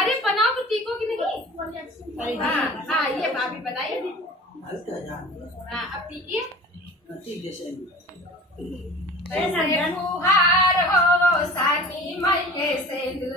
अरे बनाओ तो टीको की नहीं। हाँ हाँ ये भाभी बनाइए। हाँ अब टीकिए। फुहार हो सानी मायके से दूर